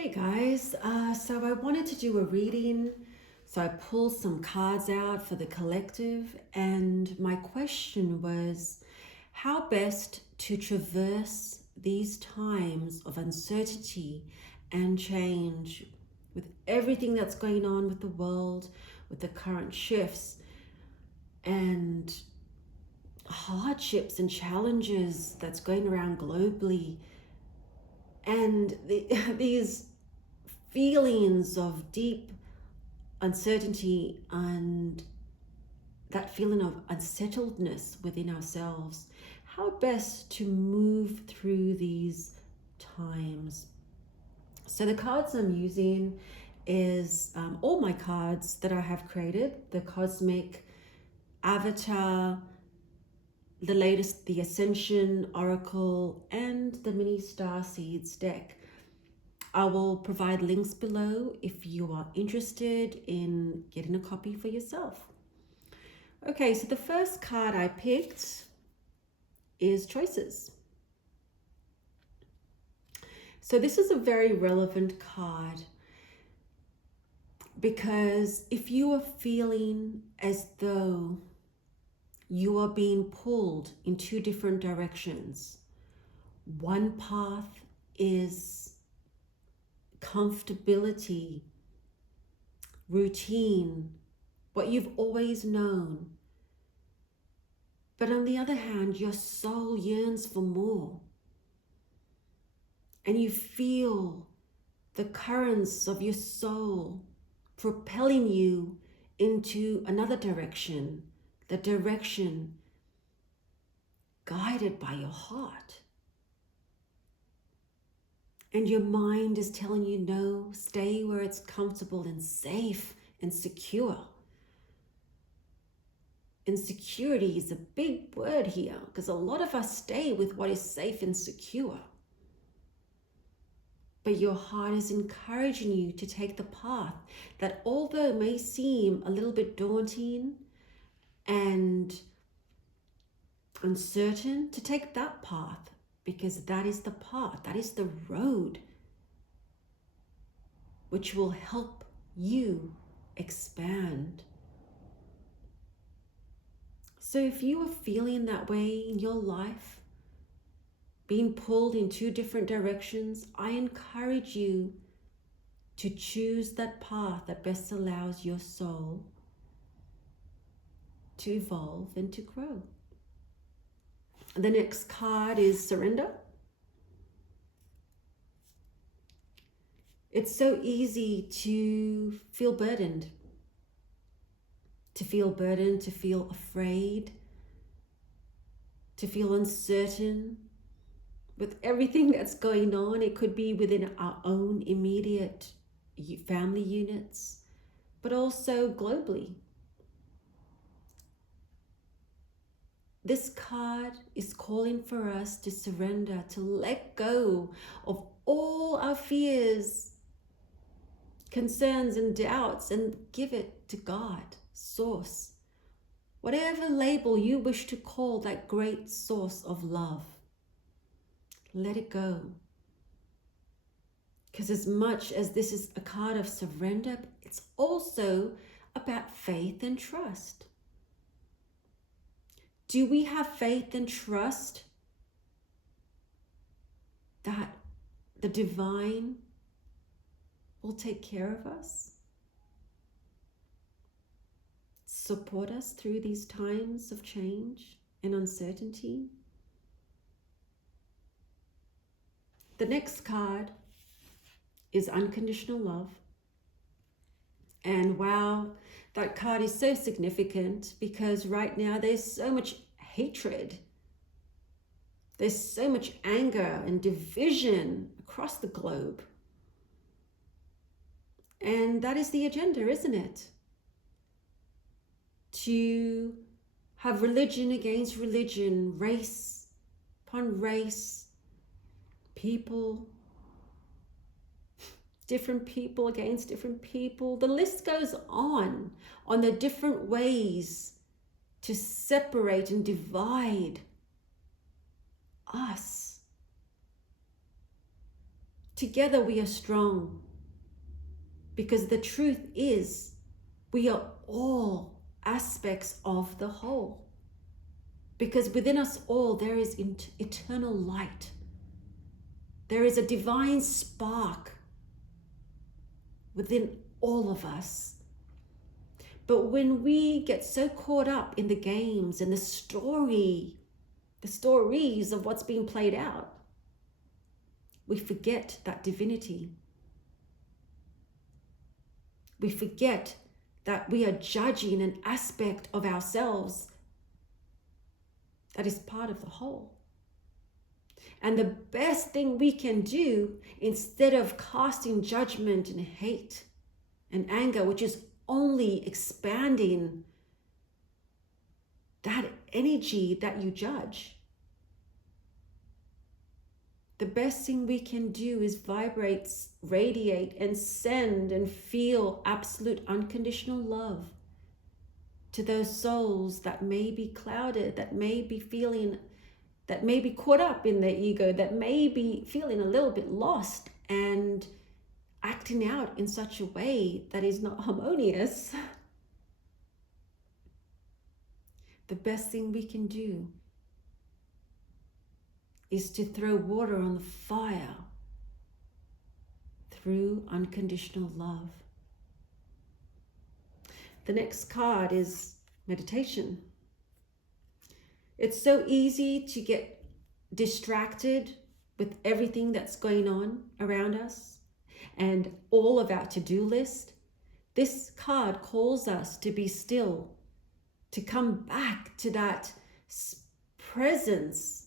Hey guys, so I wanted to do a reading, so I pulled some cards out for the collective, and my question was how best to traverse these times of uncertainty and change with everything that's going on with the world, with the current shifts and hardships and challenges that's going around globally, and these feelings of deep uncertainty and that feeling of unsettledness within ourselves. How best to move through these times. So the cards I'm using is all my cards that I have created, the Cosmic Avatar, the latest, the Ascension Oracle, and the Mini Star Seeds deck. I will provide links below if you are interested in getting a copy for yourself. Okay, so the first card I picked is Choices. So this is a very relevant card because if you are feeling as though you are being pulled in two different directions, one path is comfortability, routine, what you've always known. But on the other hand, your soul yearns for more. And you feel the currents of your soul propelling you into another direction, the direction guided by your heart. And your mind is telling you, no, stay where it's comfortable and safe and secure. Insecurity is a big word here because a lot of us stay with what is safe and secure. But your heart is encouraging you to take the path that, although it may seem a little bit daunting and uncertain, to take that path, because that is the path, that is the road which will help you expand. So if you are feeling that way in your life, being pulled in two different directions, I encourage you to choose that path that best allows your soul to evolve and to grow. The next card is Surrender. It's so easy to feel burdened, to feel afraid, to feel uncertain with everything that's going on. It could be within our own immediate family units, but also globally. This card is calling for us to surrender, to let go of all our fears, concerns, and doubts, and give it to God, Source, whatever label you wish to call that great source of love. Let it go. Because as much as this is a card of surrender, it's also about faith and trust. Do we have faith and trust that the divine will take care of us, support us through these times of change and uncertainty? The next card is Unconditional Love. And wow, that card is so significant because right now there's so much hatred. There's so much anger and division across the globe. And that is the agenda, isn't it? To have religion against religion, race upon race, different people against different people. The list goes on the different ways to separate and divide us, Together we are strong, because the truth is we are all aspects of the whole. Because within us all there is eternal light. There is a divine spark within all of us. But when we get so caught up in the games and the stories of what's being played out, we forget that divinity. We forget that we are judging an aspect of ourselves that is part of the whole. And the best thing we can do, instead of casting judgment and hate and anger, which is only expanding that energy that you judge, the best thing we can do is vibrate, radiate, and send and feel absolute unconditional love to those souls that may be clouded, that may be feeling, that may be caught up in their ego, that may be feeling a little bit lost and acting out in such a way that is not harmonious. The best thing we can do is to throw water on the fire through unconditional love. The next card is meditation. It's so easy to get distracted with everything that's going on around us and all of our to-do list. This card calls us to be still, to come back to that presence,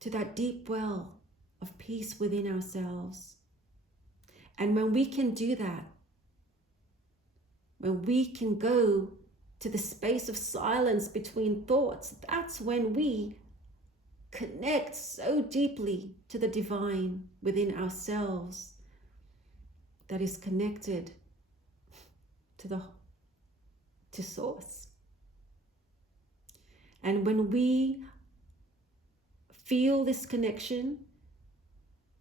to that deep well of peace within ourselves. And when we can do that, when we can go to the space of silence between thoughts, that's when we connect so deeply to the divine within ourselves that is connected to source. And when we feel this connection,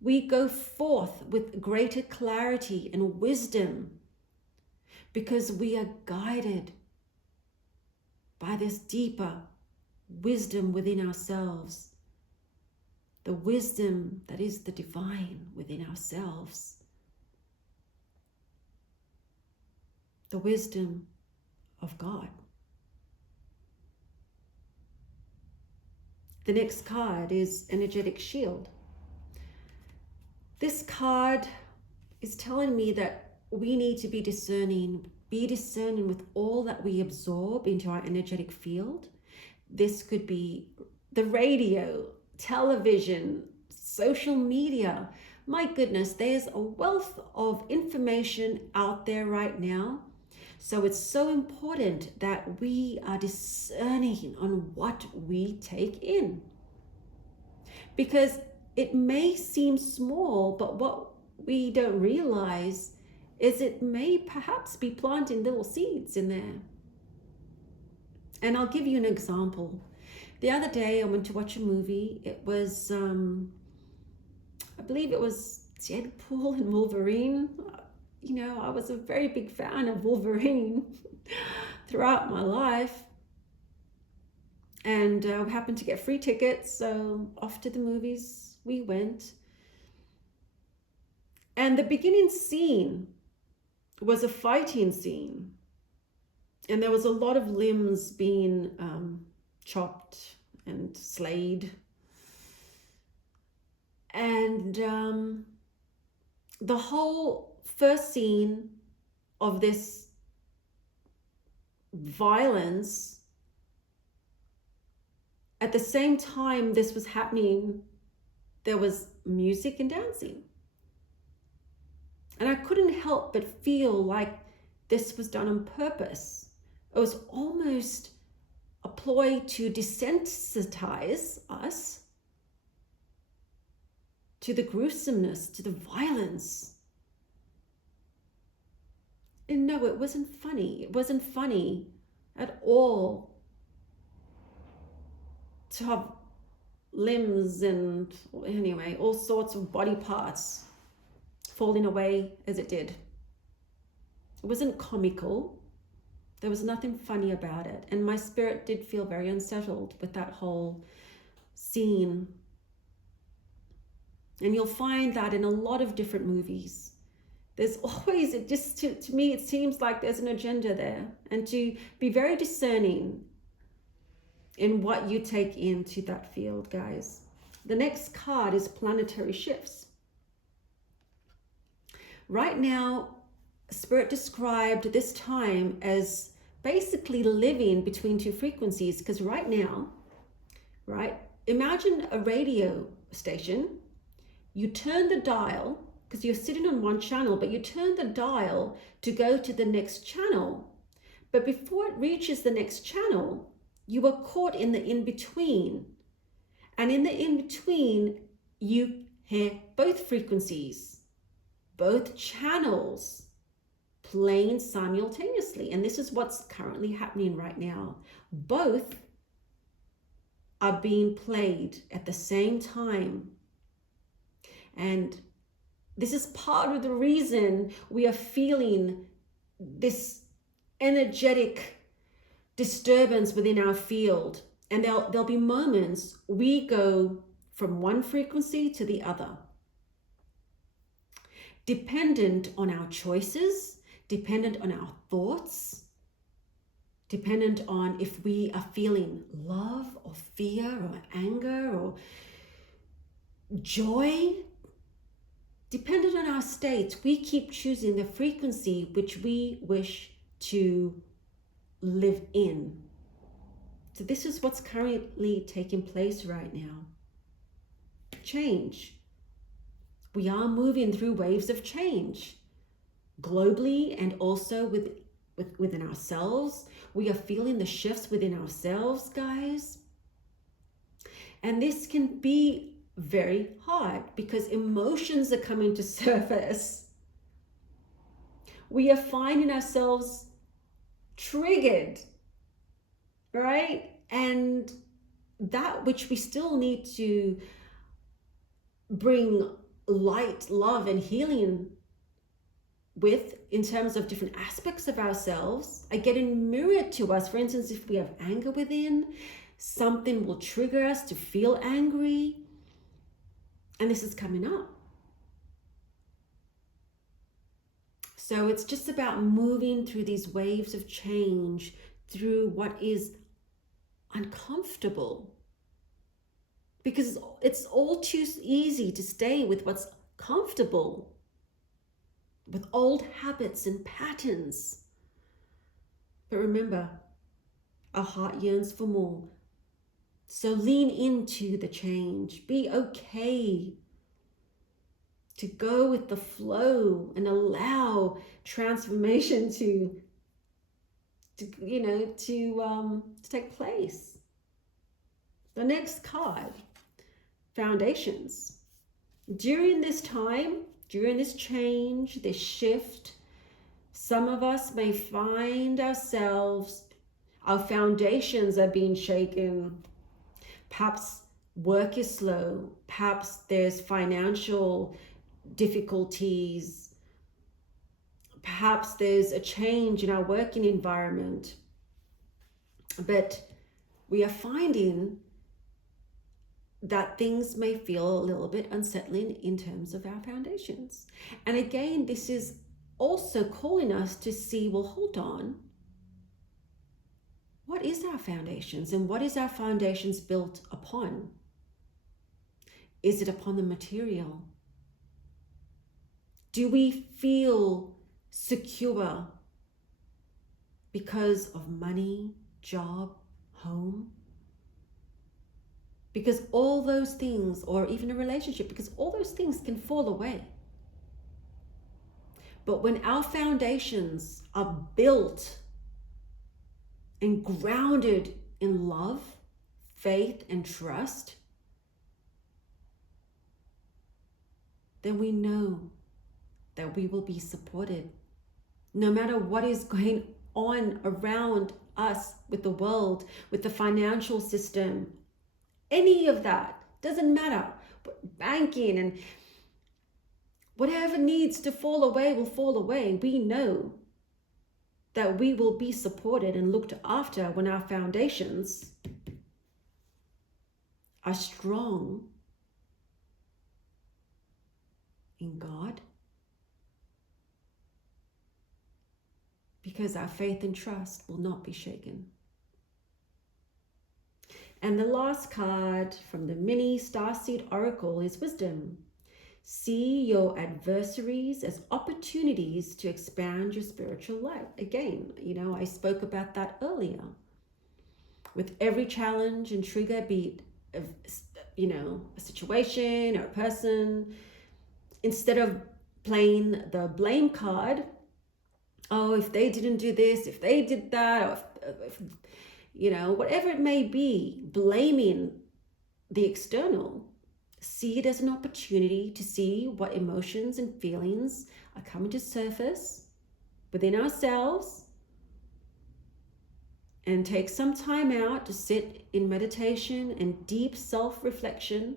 we go forth with greater clarity and wisdom, because we are guided by this deeper wisdom within ourselves, the wisdom that is the divine within ourselves, the wisdom of God. The next card is Energetic Shield. This card is telling me that we need to be discerning with all that we absorb into our energetic field. This could be the radio, television, social media. My goodness, there's a wealth of information out there right now. So it's so important that we are discerning on what we take in. Because it may seem small, but what we don't realize is it may perhaps be planting little seeds in there. And I'll give you an example. The other day I went to watch a movie. It was, I believe it was Deadpool and Wolverine. You know, I was a very big fan of Wolverine throughout my life. And we happened to get free tickets, so off to the movies we went. And the beginning scene was a fighting scene. And there was a lot of limbs being chopped and slayed. And the whole first scene of this violence, at the same time this was happening, there was music and dancing. And I couldn't help but feel like this was done on purpose. It was almost a ploy to desensitize us to the gruesomeness, to the violence. And no, it wasn't funny. It wasn't funny at all to have limbs and anyway, all sorts of body parts falling away as it did. It wasn't comical. There was nothing funny about it. And my spirit did feel very unsettled with that whole scene. And you'll find that in a lot of different movies. There's always, it just, to me, it seems like there's an agenda there. And to be very discerning in what you take into that field, guys. The next card is Planetary Shifts. Right now, Spirit described this time as basically living between two frequencies, because right now, right, imagine a radio station. You turn the dial, because you're sitting on one channel, but you turn the dial to go to the next channel. But before it reaches the next channel, you are caught in the in-between. And in the in-between, you hear both frequencies, both channels playing simultaneously. And this is what's currently happening right now. Both are being played at the same time. And this is part of the reason we are feeling this energetic disturbance within our field. And there'll be moments we go from one frequency to the other, dependent on our choices, dependent on our thoughts, dependent on if we are feeling love or fear or anger or joy. Dependent on our states, we keep choosing the frequency which we wish to live in. So this is what's currently taking place right now. Change. We are moving through waves of change, globally and also within ourselves. We are feeling the shifts within ourselves, guys. And this can be very hard because emotions are coming to surface. We are finding ourselves triggered, right? And that which we still need to bring light, love, and healing with in terms of different aspects of ourselves are getting mirrored to us. For instance, if we have anger within, something will trigger us to feel angry. And this is coming up. So it's just about moving through these waves of change, through what is uncomfortable. Because it's all too easy to stay with what's comfortable, with old habits and patterns. But remember, our heart yearns for more. So lean into the change. Be okay to go with the flow and allow transformation to take place. The next card, foundations. During this time, during this change, this shift, some of us may find ourselves, our foundations are being shaken. Perhaps work is slow. Perhaps there's financial difficulties. Perhaps there's a change in our working environment. But we are finding that things may feel a little bit unsettling in terms of our foundations. And again, this is also calling us to see, well, hold on. What is our foundations and what is our foundations built upon? Is it upon the material? Do we feel secure because of money, job, home? Because all those things, or even a relationship, because all those things can fall away. But when our foundations are built and grounded in love, faith, and trust, then we know that we will be supported. No matter what is going on around us with the world, with the financial system, any of that, Doesn't matter. Banking and whatever needs to fall away will fall away. We know that we will be supported and looked after when our foundations are strong in God, because our faith and trust will not be shaken. And the last card from the mini Starseed Oracle is wisdom. See your adversaries as opportunities to expand your spiritual life. Again, I spoke about that earlier. With every challenge and trigger, be it, a situation or a person, instead of playing the blame card, oh, if they didn't do this, if they did that, or if whatever it may be, blaming the external, see it as an opportunity to see what emotions and feelings are coming to surface within ourselves, and take some time out to sit in meditation and deep self-reflection.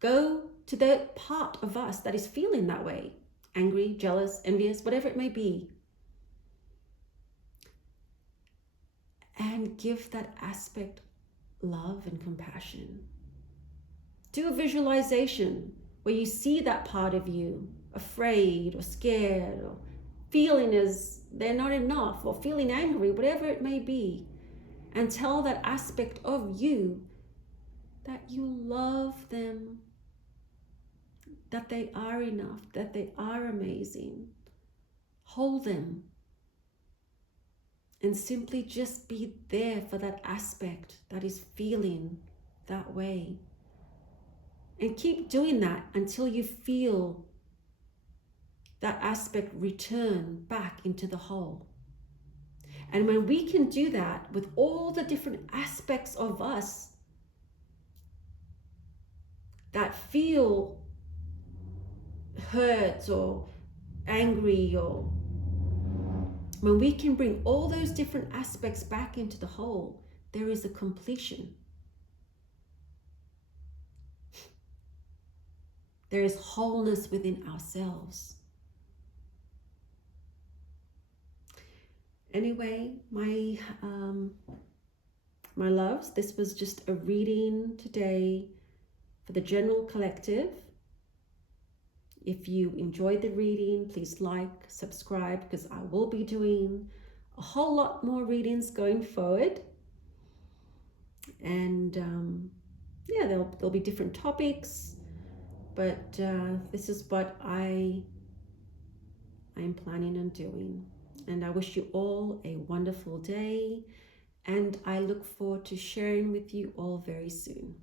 Go to the part of us that is feeling that way, angry, jealous, envious, whatever it may be, and give that aspect love and compassion. Do a visualization where you see that part of you, afraid or scared or feeling as they're not enough or feeling angry, whatever it may be, and tell that aspect of you that you love them, that they are enough, that they are amazing. Hold them and simply just be there for that aspect that is feeling that way. And keep doing that until you feel that aspect return back into the whole. And when we can do that with all the different aspects of us that feel hurt or angry, or when we can bring all those different aspects back into the whole, there is a completion. There is wholeness within ourselves. Anyway, my loves, this was just a reading today for the general collective. If you enjoyed the reading, please like, subscribe, because I will be doing a whole lot more readings going forward. And there'll be different topics, but this is what I'm planning on doing. And I wish you all a wonderful day, and I look forward to sharing with you all very soon.